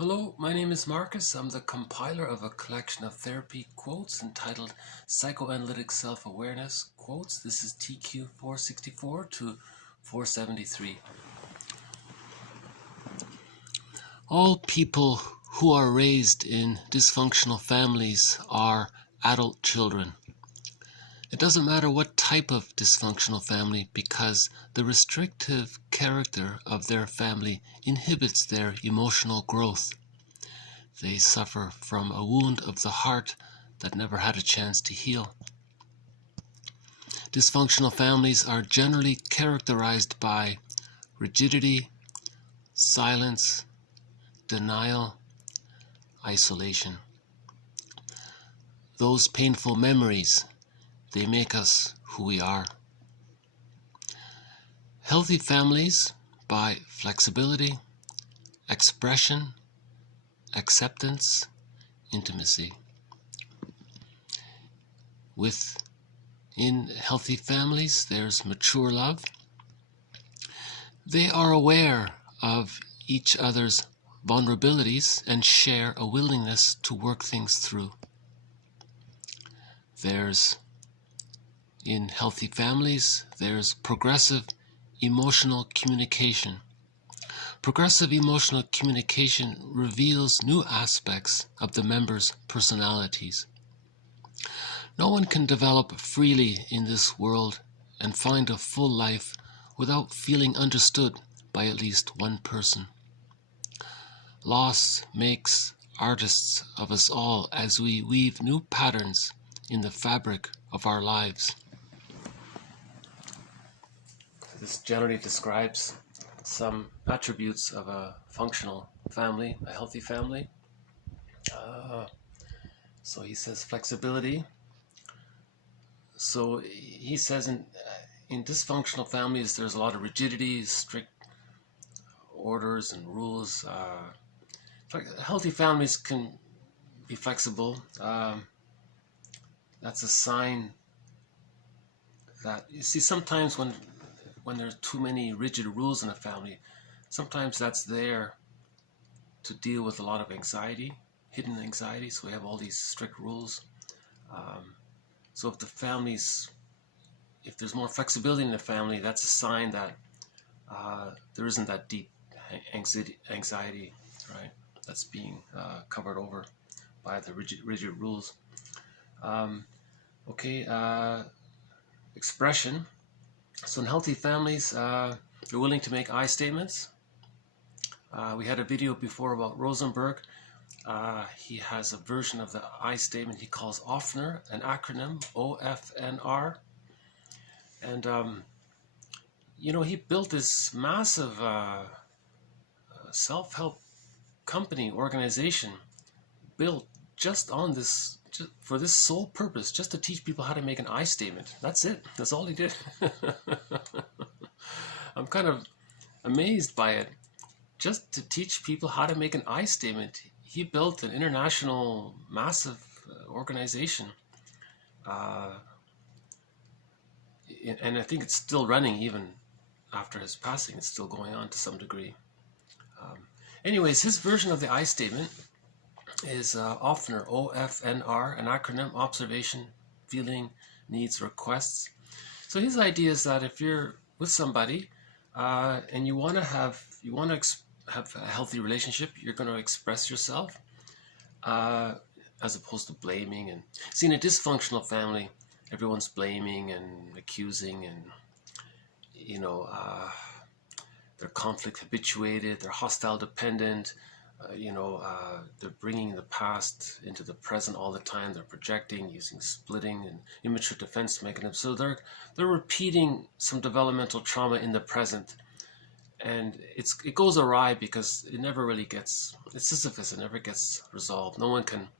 Hello, my name is Marcus. I'm the compiler of a collection of therapy quotes entitled Psychoanalytic Self-Awareness Quotes. This is TQ 464 to 473. All people who are raised in dysfunctional families are adult children. It doesn't matter what type of dysfunctional family, because the restrictive character of their family inhibits their emotional growth. They suffer from a wound of the heart that never had a chance to heal. Dysfunctional families are generally characterized by rigidity, silence, denial, isolation. Those painful memories, they make us who we are. Healthy families, by flexibility, expression, acceptance, intimacy. In healthy families, there's mature love. They are aware of each other's vulnerabilities and share a willingness to work things through. In healthy families, there's progressive emotional communication. Progressive emotional communication reveals new aspects of the members' personalities. No one can develop freely in this world and find a full life without feeling understood by at least one person. Loss makes artists of us all as we weave new patterns in the fabric of our lives. This generally describes some attributes of a functional family, a healthy family. So he says flexibility. So he says in dysfunctional families there's a lot of rigidity, strict orders and rules. Healthy families can be flexible. That's a sign that, you see, sometimes when there's too many rigid rules in a family, sometimes that's there to deal with a lot of anxiety, hidden anxiety. So we have all these strict rules. So if there's more flexibility in the family, that's a sign that there isn't that deep anxiety, right? That's being covered over by the rigid rules. Expression. So in healthy families, they're willing to make I statements. We had a video before about Rosenberg. He has a version of the I statement he calls OFNR, an acronym, OFNR. And, he built this massive self-help company, organization, built just on this, for this sole purpose, just to teach people how to make an I statement. That's it. That's all he did. I'm kind of amazed by it. Just to teach people how to make an I statement, he built an international, massive organization. And I think it's still running even after his passing. It's still going on to some degree. Anyways, his version of the I statement is OFNR, OFNR, an acronym: observation, feeling, needs, requests. So his idea is that if you're with somebody and you want to have a healthy relationship, you're going to express yourself as opposed to blaming. And see, in a dysfunctional family, everyone's blaming and accusing, and they're conflict habituated, they're hostile dependent. They're bringing the past into the present all the time. They're projecting, using splitting and immature defense mechanisms. So they're repeating some developmental trauma in the present, and it goes awry because it never really gets. It's Sisyphus. It never gets resolved. No one can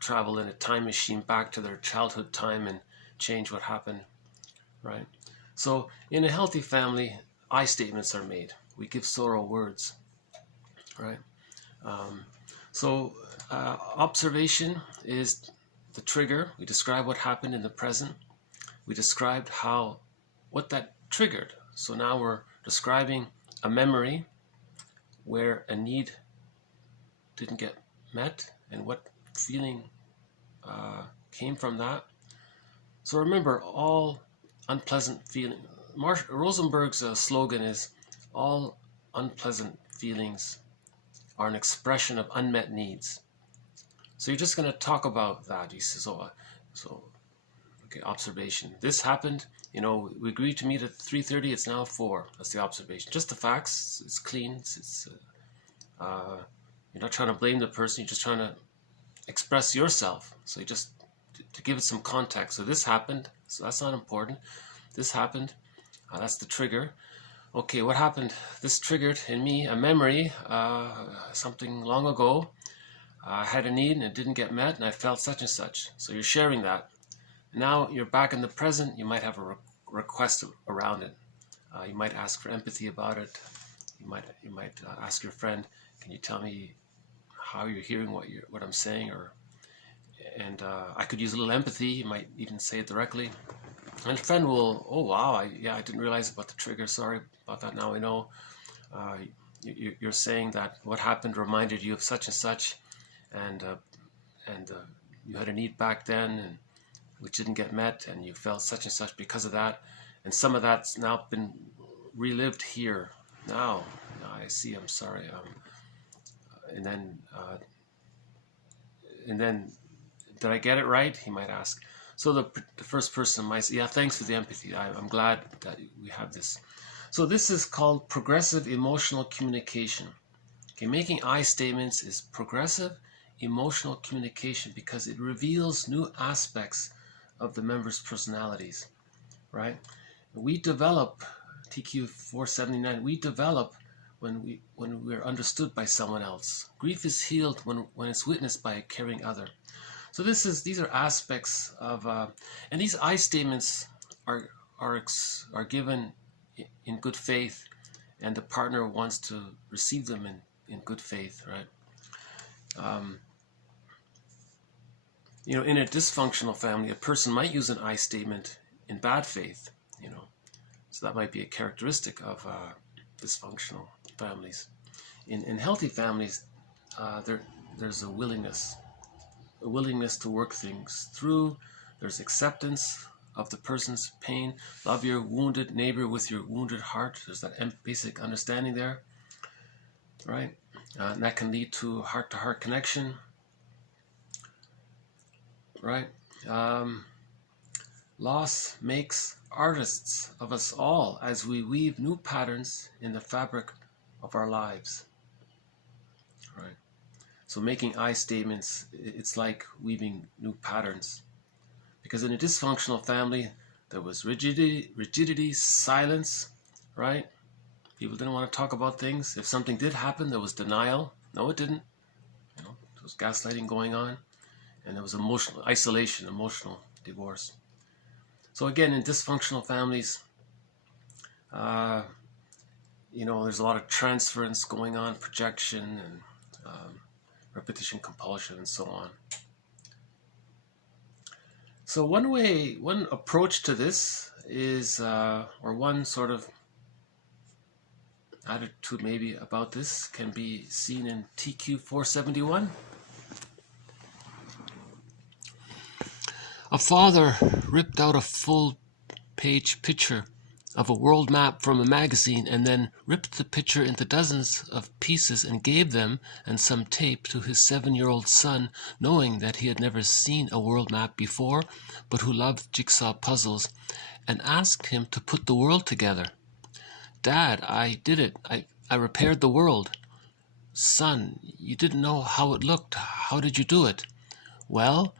travel in a time machine back to their childhood time and change what happened, right? So in a healthy family, I statements are made. We give sorrow words. Right. Observation is the trigger. We describe what happened in the present. We described what that triggered. So now we're describing a memory where a need didn't get met and what feeling came from that. So remember, all unpleasant feelings. Rosenberg's slogan is, all unpleasant feelings are an expression of unmet needs. So you're just going to talk about that. He says, okay, observation. This happened, we agreed to meet at 3:30, it's now 4. That's the observation. Just the facts, it's clean. You're not trying to blame the person, you're just trying to express yourself. So you just, to give it some context. So this happened, so that's not important. This happened, that's the trigger. Okay, what happened? This triggered in me a memory, something long ago. I had a need and it didn't get met and I felt such and such. So you're sharing that. Now you're back in the present, you might have a request around it. You might ask for empathy about it. You might ask your friend, can you tell me how you're hearing what I'm saying? And I could use a little empathy. You might even say it directly. And a friend will, oh wow, I didn't realize about the trigger. Sorry about that. Now I know. You're saying that what happened reminded you of such and such, and you had a need back then, and which didn't get met, and you felt such and such because of that, and some of that's now been relived here. Now I see. I'm sorry. And then, did I get it right? He might ask. So the first person might say, yeah, thanks for the empathy. I'm glad that we have this. So this is called progressive emotional communication. Okay, making I statements is progressive emotional communication because it reveals new aspects of the members' personalities, right? We develop, TQ 479, we develop when we're understood by someone else. Grief is healed when it's witnessed by a caring other. So these are aspects of, and these I statements are given in good faith, and the partner wants to receive them in good faith, right? In a dysfunctional family, a person might use an I statement in bad faith, so that might be a characteristic of dysfunctional families. In healthy families, there's a willingness to work things through. There's acceptance of the person's pain. Love your wounded neighbor with your wounded heart. There's that basic understanding there, right? And that can lead to heart-to-heart connection, right? Loss makes artists of us all as we weave new patterns in the fabric of our lives, right? So making I statements, it's like weaving new patterns. Because in a dysfunctional family, there was rigidity, silence, right? People didn't want to talk about things. If something did happen, there was denial. No, it didn't. There was gaslighting going on. And there was emotional isolation, emotional divorce. So again, in dysfunctional families, there's a lot of transference going on, projection, and repetition, compulsion, and so on. So one approach to this is, or one sort of attitude maybe about this can be seen in TQ 471. A father ripped out a full-page picture of a world map from a magazine and then ripped the picture into dozens of pieces and gave them and some tape to his 7-year-old son, knowing that he had never seen a world map before, but who loved jigsaw puzzles, and asked him to put the world together. Dad, I did it. I repaired the world. Son, you didn't know how it looked. How did you do it? Well,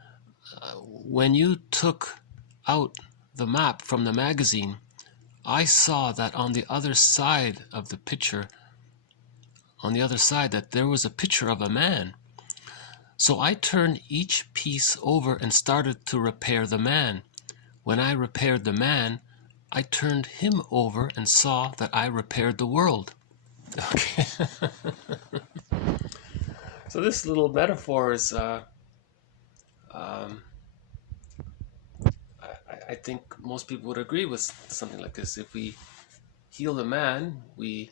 when you took out the map from the magazine, I saw that on the other side of the picture, that there was a picture of a man. So I turned each piece over and started to repair the man. When I repaired the man, I turned him over and saw that I repaired the world. Okay. So this little metaphor is, I think most people would agree with something like this. If we heal the man, we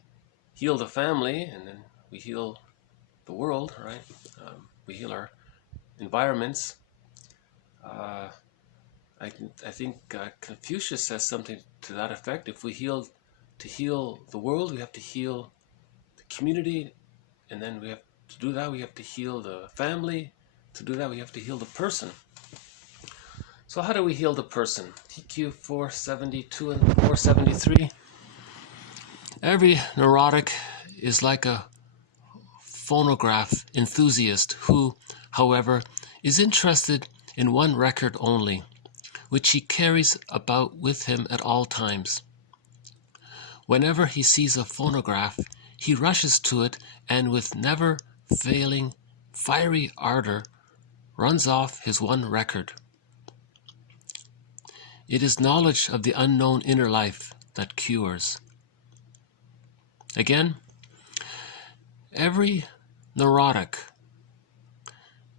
heal the family, and then we heal the world, right? We heal our environments. I think Confucius says something to that effect. If we heal, to heal the world, we have to heal the community, and then we have to do that, we have to heal the family. To do that, we have to heal the person. So how do we heal the person? TQ 472 and 473. Every neurotic is like a phonograph enthusiast who, however, is interested in one record only, which he carries about with him at all times. Whenever he sees a phonograph, he rushes to it and with never failing fiery ardor runs off his one record. It is knowledge of the unknown inner life that cures. Again, every neurotic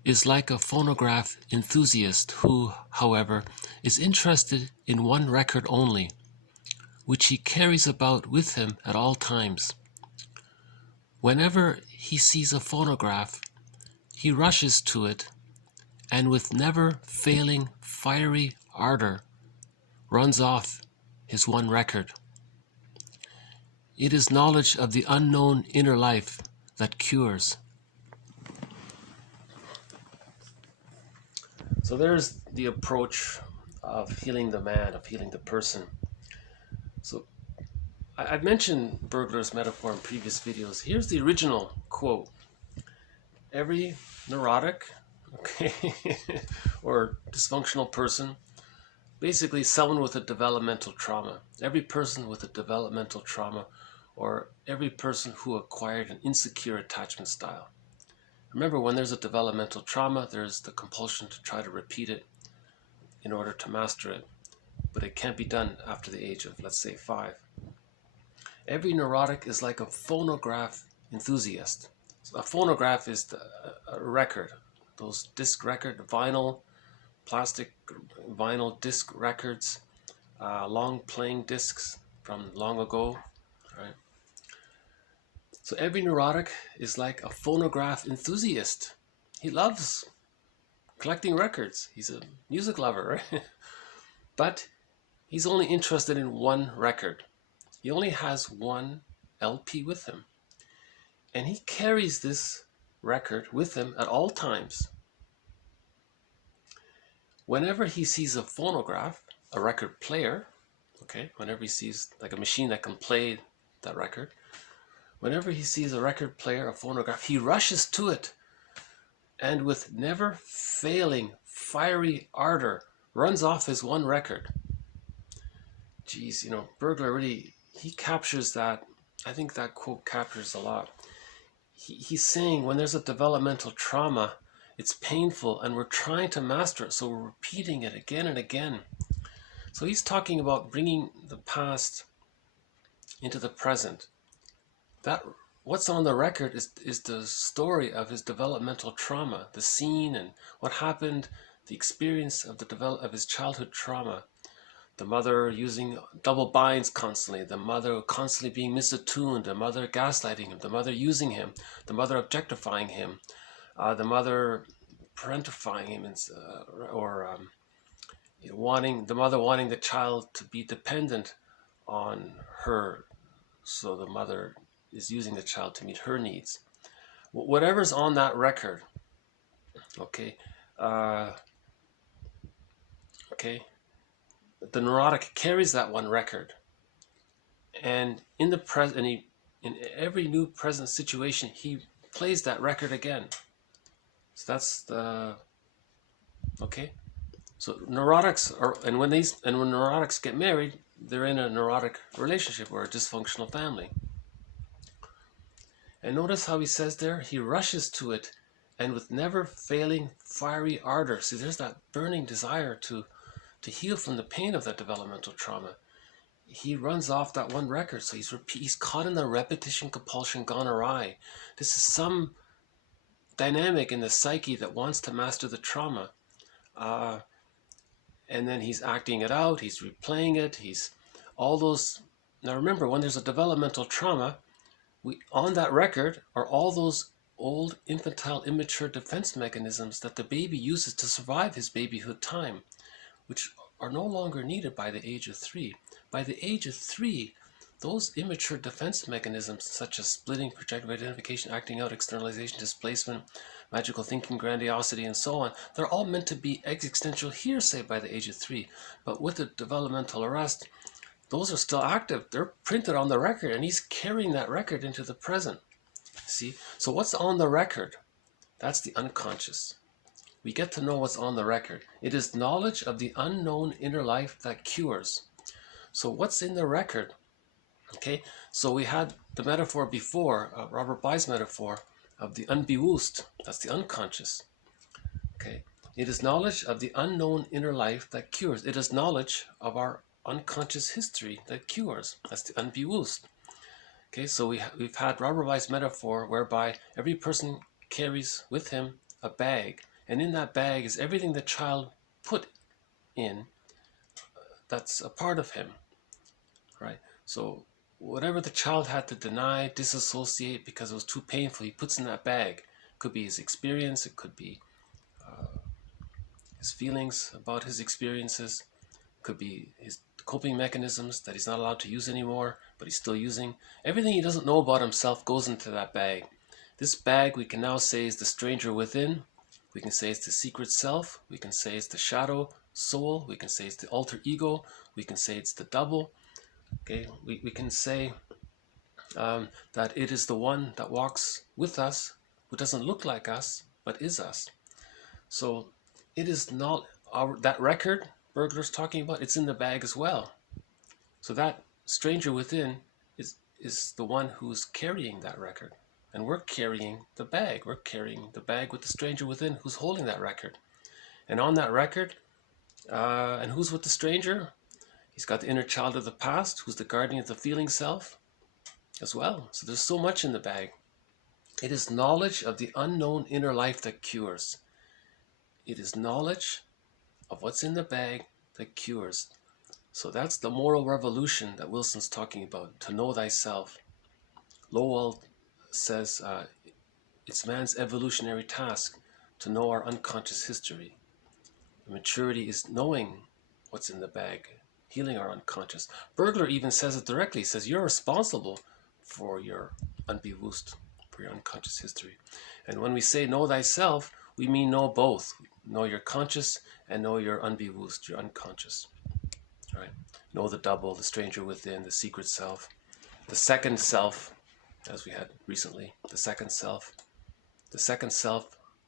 is like a phonograph enthusiast who, however, is interested in one record only, which he carries about with him at all times. Whenever he sees a phonograph, he rushes to it, and with never failing fiery ardor runs off his one record. It is knowledge of the unknown inner life that cures. So there's the approach of healing the man, of healing the person. So I've mentioned burglar's metaphor in previous videos. Here's the original quote. Every neurotic, okay, or dysfunctional person, basically someone with a developmental trauma. Every person with a developmental trauma, or every person who acquired an insecure attachment style. Remember, when there's a developmental trauma, there's the compulsion to try to repeat it in order to master it. But it can't be done after the age of, let's say, 5. Every neurotic is like a phonograph enthusiast. So a phonograph is a record. Those disc record, vinyl, plastic vinyl disc records, long playing discs from long ago, right? So every neurotic is like a phonograph enthusiast. He loves collecting records. He's a music lover, right? But he's only interested in one record. He only has one LP with him. And he carries this record with him at all times. Whenever he sees a phonograph, a record player, okay, whenever he sees like a machine that can play that record, whenever he sees a record player, a phonograph, he rushes to it and with never failing fiery ardor runs off his one record. Geez, Burglar really, he captures that. I think that quote captures a lot. He's saying when there's a developmental trauma, it's painful and we're trying to master it, so we're repeating it again and again. So he's talking about bringing the past into the present. That what's on the record is the story of his developmental trauma, the scene and what happened, the experience of his childhood trauma. The mother using double binds constantly, the mother constantly being misattuned, the mother gaslighting him, the mother using him, the mother objectifying him, the mother parentifying him, wanting the child to be dependent on her, so the mother is using the child to meet her needs. Whatever's on that record, okay, the neurotic carries that one record, and in every new present situation, he plays that record again. So that's the okay. So neurotics when neurotics get married, they're in a neurotic relationship or a dysfunctional family. And notice how he says there, he rushes to it, and with never failing fiery ardor. See, there's that burning desire to heal from the pain of that developmental trauma. He runs off that one record, so he's caught in the repetition compulsion gone awry. This is some dynamic in the psyche that wants to master the trauma. And then he's acting it out, he's replaying it, he's all those. Now remember, when there's a developmental trauma, on that record are all those old infantile immature defense mechanisms that the baby uses to survive his babyhood time, which are no longer needed by the age of 3. By the age of 3, those immature defense mechanisms such as splitting, projective identification, acting out, externalization, displacement, magical thinking, grandiosity, and so on, they're all meant to be existential hearsay by the age of 3. But with the developmental arrest, those are still active. They're printed on the record, and he's carrying that record into the present. See? So what's on the record? That's the unconscious. We get to know what's on the record. It is knowledge of the unknown inner life that cures. So what's in the record? Okay, so we had the metaphor before, Robert Bly's metaphor of the unbewusst. That's the unconscious. Okay, it is knowledge of the unknown inner life that cures. It is knowledge of our unconscious history that cures. That's the unbewusst. Okay, so we've had Robert Bly's metaphor whereby every person carries with him a bag, and in that bag is everything the child put in that's a part of him, right? So whatever the child had to deny, disassociate because it was too painful, he puts in that bag. It could be his experience, it could be his feelings about his experiences, it could be his coping mechanisms that he's not allowed to use anymore, but he's still using. Everything he doesn't know about himself goes into that bag. This bag we can now say is the stranger within. We can say it's the secret self. We can say it's the shadow soul. We can say it's the alter ego. We can say it's the double. Okay, we can say that it is the one that walks with us, who doesn't look like us, but is us. So it is not that record Bergler's talking about, it's in the bag as well. So that stranger within is the one who's carrying that record. And we're carrying the bag. We're carrying the bag with the stranger within who's holding that record. And on that record, and who's with the stranger? He's got the inner child of the past, who's the guardian of the feeling self as well. So there's so much in the bag. It is knowledge of the unknown inner life that cures. It is knowledge of what's in the bag that cures. So that's the moral revolution that Wilson's talking about, to know thyself. Lowell says it's man's evolutionary task to know our unconscious history. Maturity is knowing what's in the bag, healing our unconscious. Bergler even says it directly. He says you're responsible for your unbewusst, for your unconscious history. And when we say know thyself, we mean know both. Know your conscious and know your unbewusst, your unconscious. Right? Know the double, the stranger within, the secret self, the second self, as we had recently, the second self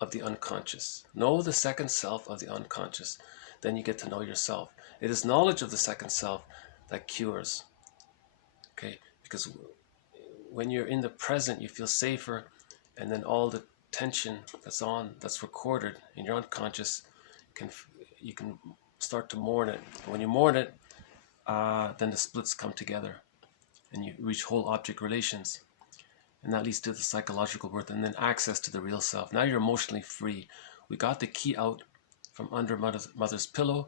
of the unconscious. Know the second self of the unconscious. Then you get to know yourself. It is knowledge of the second self that cures. Okay? Because when you're in the present, you feel safer, and then all the tension that's recorded in your unconscious, you can start to mourn it. When you mourn it, then the splits come together, and you reach whole object relations. And that leads to the psychological birth, and then access to the real self. Now you're emotionally free. We got the key out from under mother's pillow,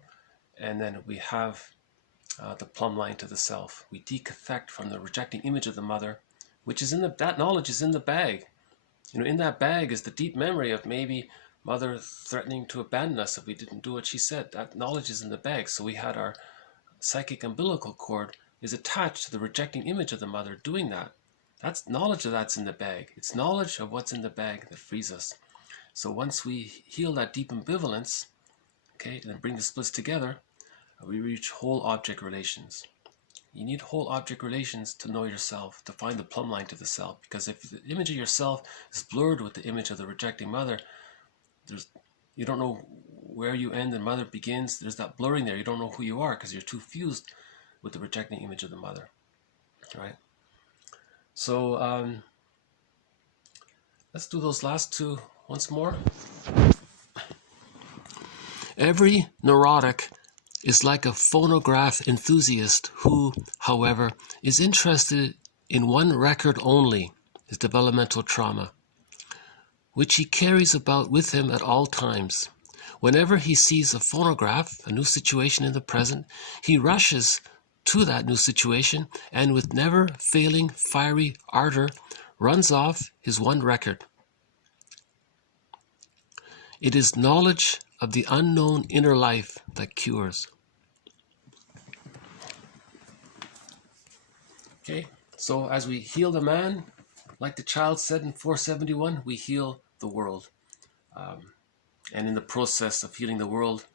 and then we have the plumb line to the self. We decathect from the rejecting image of the mother, which is that knowledge is in the bag. You know, in that bag is the deep memory of maybe mother threatening to abandon us if we didn't do what she said. That knowledge is in the bag. So we had our psychic umbilical cord is attached to the rejecting image of the mother doing that. That's knowledge of that's in the bag. It's knowledge of what's in the bag that frees us. So once we heal that deep ambivalence, okay, and bring the splits together, we reach whole object relations. You need whole object relations to know yourself, to find the plumb line to the self. Because if the image of yourself is blurred with the image of the rejecting mother, you don't know where you end and mother begins. There's that blurring there. You don't know who you are because you're too fused with the rejecting image of the mother, right? So let's do those last two once more. Every neurotic is like a phonograph enthusiast who, however, is interested in one record only, his developmental trauma, which he carries about with him at all times. Whenever he sees a phonograph, a new situation in the present, he rushes to that new situation, and with never failing fiery ardor runs off his one record. It is knowledge of the unknown inner life that cures. Okay, so as we heal the man, like the child said in 471, we heal the world. And in the process of healing the world,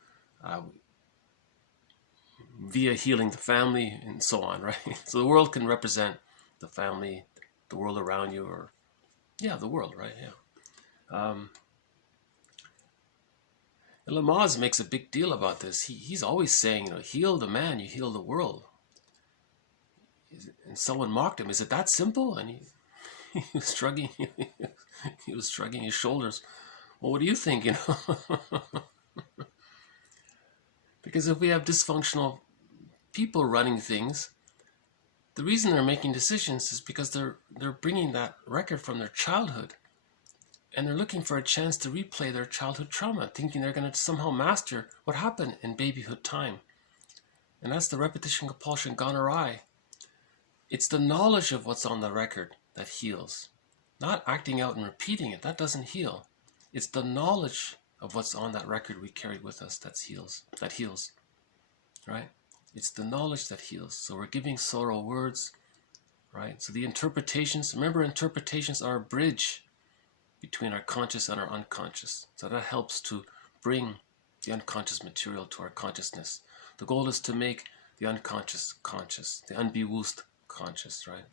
via healing the family and so on, right? So the world can represent the family, the world around you, or, yeah, the world, right? Yeah. Lamaze makes a big deal about this. He's always saying, you know, heal the man, you heal the world. And someone mocked him. Is it that simple? And he was shrugging. He was shrugging his shoulders. Well, what do you think? You know, because if we have dysfunctional people running things, the reason they're making decisions is because they're bringing that record from their childhood, and they're looking for a chance to replay their childhood trauma, thinking they're going to somehow master what happened in babyhood time. And that's the repetition compulsion gone awry. It's the knowledge of what's on the record that heals, not acting out and repeating it. That doesn't heal. It's the knowledge of what's on that record we carry with us that heals, right? It's the knowledge that heals. So we're giving sorrow words, right? So the interpretations, remember, interpretations are a bridge between our conscious and our unconscious. So that helps to bring the unconscious material to our consciousness. The goal is to make the unconscious conscious, the unbewusst conscious, right?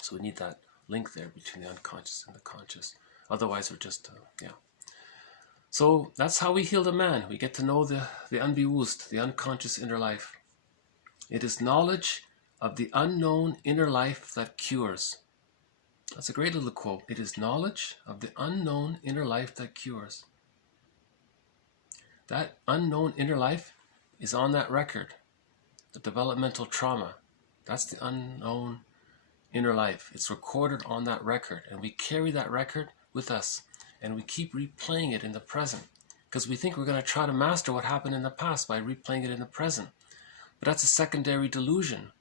So we need that link there between the unconscious and the conscious. Otherwise, we're just, yeah. So that's how we heal the man. We get to know the unbewusst, the unconscious inner life. It is knowledge of the unknown inner life that cures. That's a great little quote. It is knowledge of the unknown inner life that cures. That unknown inner life is on that record, the developmental trauma. That's the unknown inner life. It's recorded on that record, and we carry that record with us, and we keep replaying it in the present because we think we're going to try to master what happened in the past by replaying it in the present. But that's a secondary delusion.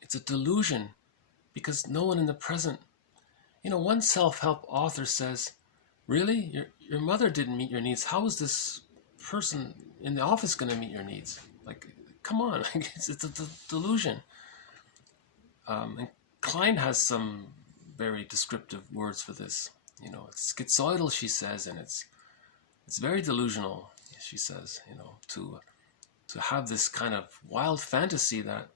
It's a delusion because no one in the present, you know, one self-help author says, really? Your mother didn't meet your needs. How is this person in the office going to meet your needs? Like, come on, it's a delusion. And Klein has some very descriptive words for this. You know, it's schizoidal, she says, and it's very delusional, she says, you know, to have this kind of wild fantasy that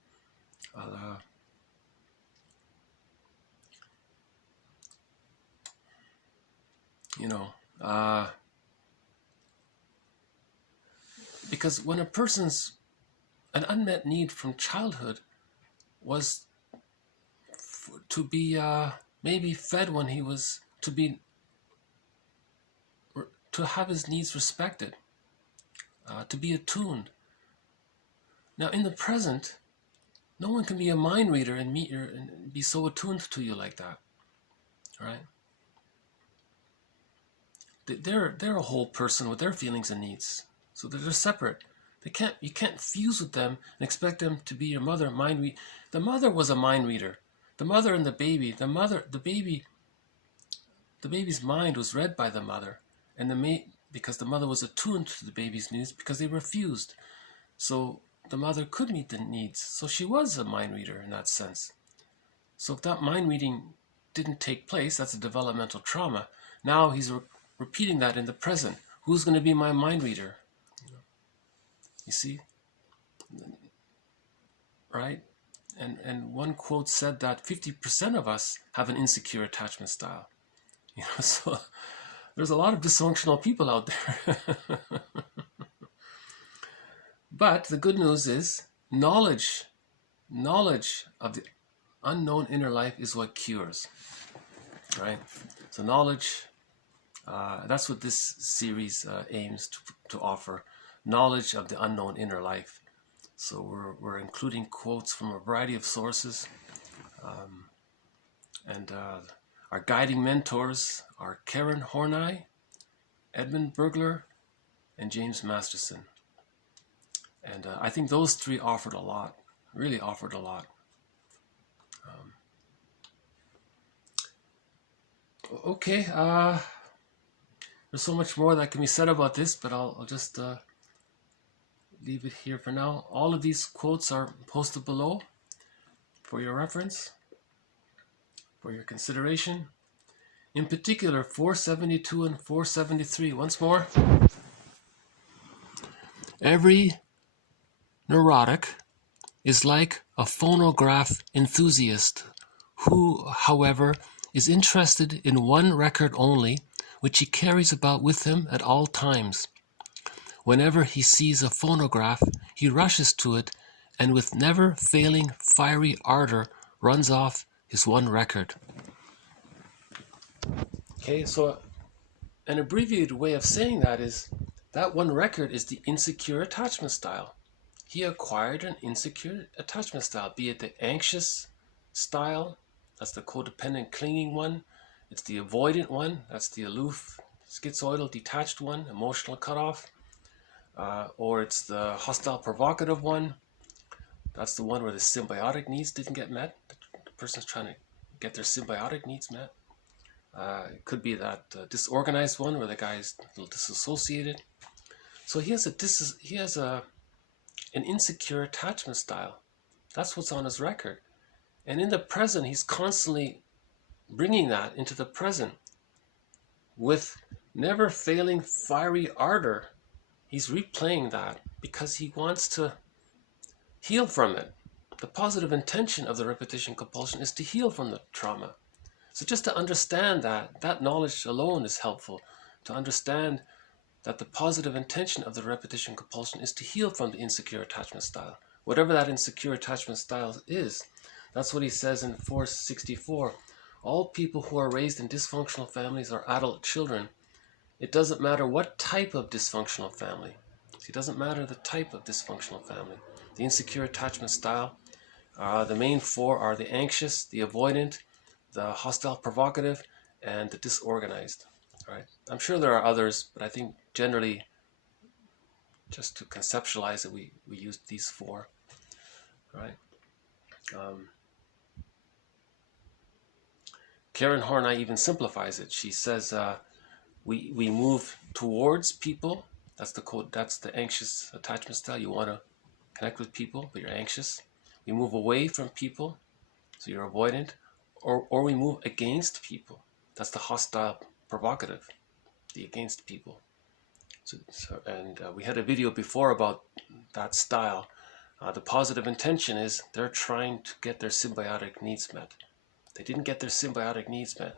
you know, because when a person's an unmet need from childhood was to be maybe fed when he was to have his needs respected, to be attuned. Now in the present, no one can be a mind reader and and be so attuned to you like that, right? They're a whole person with their feelings and needs, so they're separate. You can't fuse with them and expect them to be your mother mind read. The mother was a mind reader. The mother and the baby. The baby's mind was read by the mother, and because the mother was attuned to the baby's needs because they were fused. So the mother could meet the needs. So she was a mind reader in that sense. So if that mind reading didn't take place, that's a developmental trauma. Now he's repeating that in the present. Who's going to be my mind reader? You see? Right? And one quote said that 50% of us have an insecure attachment style. You know, so there's a lot of dysfunctional people out there. But the good news is knowledge of the unknown inner life is what cures, right? So knowledge, that's what this series aims to offer, knowledge of the unknown inner life. So we're including quotes from a variety of sources, and our guiding mentors are Karen Horney, Edmund Bergler, and James Masterson. And I think those three offered a lot. really offered a lot. Okay, there's so much more that can be said about this, but I'll just leave it here for now. All of these quotes are posted below for your reference, for your consideration. In particular, 472 and 473. Once more, every neurotic is like a phonograph enthusiast who, however, is interested in one record only, which he carries about with him at all times. Whenever he sees a phonograph, he rushes to it and with never failing fiery ardor runs off his one record. Okay, so an abbreviated way of saying that is that one record is the insecure attachment style. He acquired an insecure attachment style, be it the anxious style, that's the codependent clinging one, it's the avoidant one, that's the aloof, schizoidal, detached one, emotional cutoff, or it's the hostile provocative one, that's the one where the symbiotic needs didn't get met, the person's trying to get their symbiotic needs met. It could be that disorganized one where the guy's a little disassociated. So he has an insecure attachment style. That's what's on his record. And in the present, he's constantly bringing that into the present with never failing fiery ardor. He's replaying that because he wants to heal from it. The positive intention of the repetition compulsion is to heal from the trauma. So just to understand that knowledge alone is helpful, to understand that the positive intention of the repetition compulsion is to heal from the insecure attachment style. Whatever that insecure attachment style is, that's what he says in 464. All people who are raised in dysfunctional families are adult children. It doesn't matter what type of dysfunctional family. It doesn't matter the type of dysfunctional family. The insecure attachment style, the main four are the anxious, the avoidant, the hostile provocative, and the disorganized. All right. I'm sure there are others, but I think generally, just to conceptualize it, we use these four. All right. Karen Horney even simplifies it. She says we move towards people. That's the code. That's the anxious attachment style. You want to connect with people, but you're anxious. We move away from people, so you're avoidant. Or we move against people. That's the hostile provocative, the against people. And we had a video before about that style. The positive intention is they're trying to get their symbiotic needs met. They didn't get their symbiotic needs met.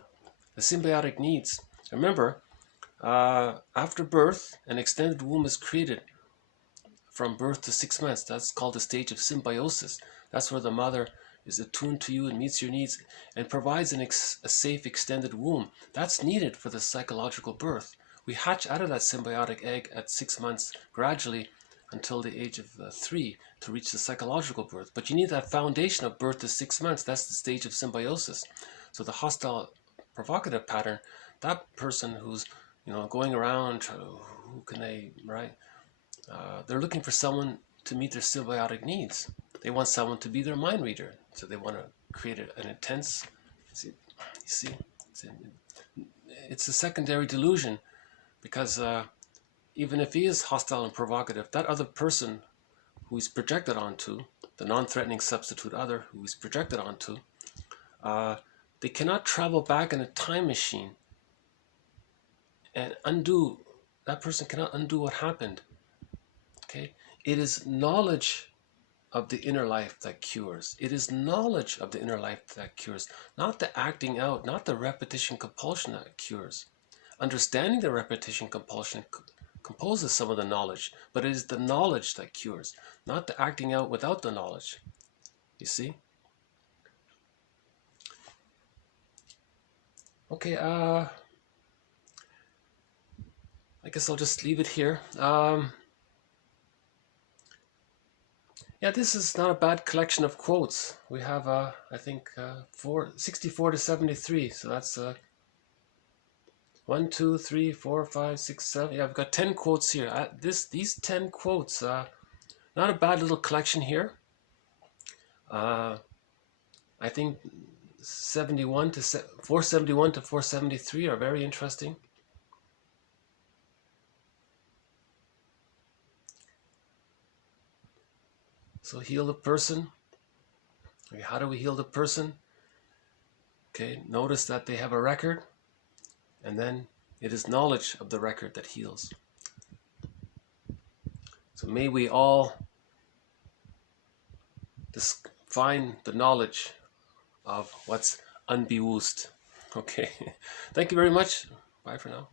The symbiotic needs, remember, after birth, an extended womb is created from birth to 6 months. That's called the stage of symbiosis. That's where the mother is attuned to you and meets your needs and provides a safe extended womb. That's needed for the psychological birth. We hatch out of that symbiotic egg at 6 months gradually until the age of 3 to reach the psychological birth. But you need that foundation of birth to 6 months. That's the stage of symbiosis. So the hostile provocative pattern, that person who's going around, who can they, right? They're looking for someone to meet their symbiotic needs. They want someone to be their mind reader. So they want to create an intense, it's a secondary delusion because even if he is hostile and provocative, that other person who he's projected onto, the non-threatening substitute other who he's projected onto, they cannot travel back in a time machine and undo, that person cannot undo what happened. Okay? It is knowledge of the inner life that cures. It is knowledge of the inner life that cures, not the acting out, not the repetition compulsion that cures. Understanding the repetition compulsion composes some of the knowledge, but it is the knowledge that cures, not the acting out without the knowledge. You see? Okay, I guess I'll just leave it here. Yeah, this is not a bad collection of quotes. We have, I think, 64 to 73. So that's 1, 2, 3, 4, 5, 6, 7. Yeah, I've got 10 quotes here. These 10 quotes, not a bad little collection here. I think 471 to 473 are very interesting. So heal the person. Okay, how do we heal the person? Okay, notice that they have a record, and then it is knowledge of the record that heals. So may we all find the knowledge of what's unbewusst. Okay, thank you very much. Bye for now.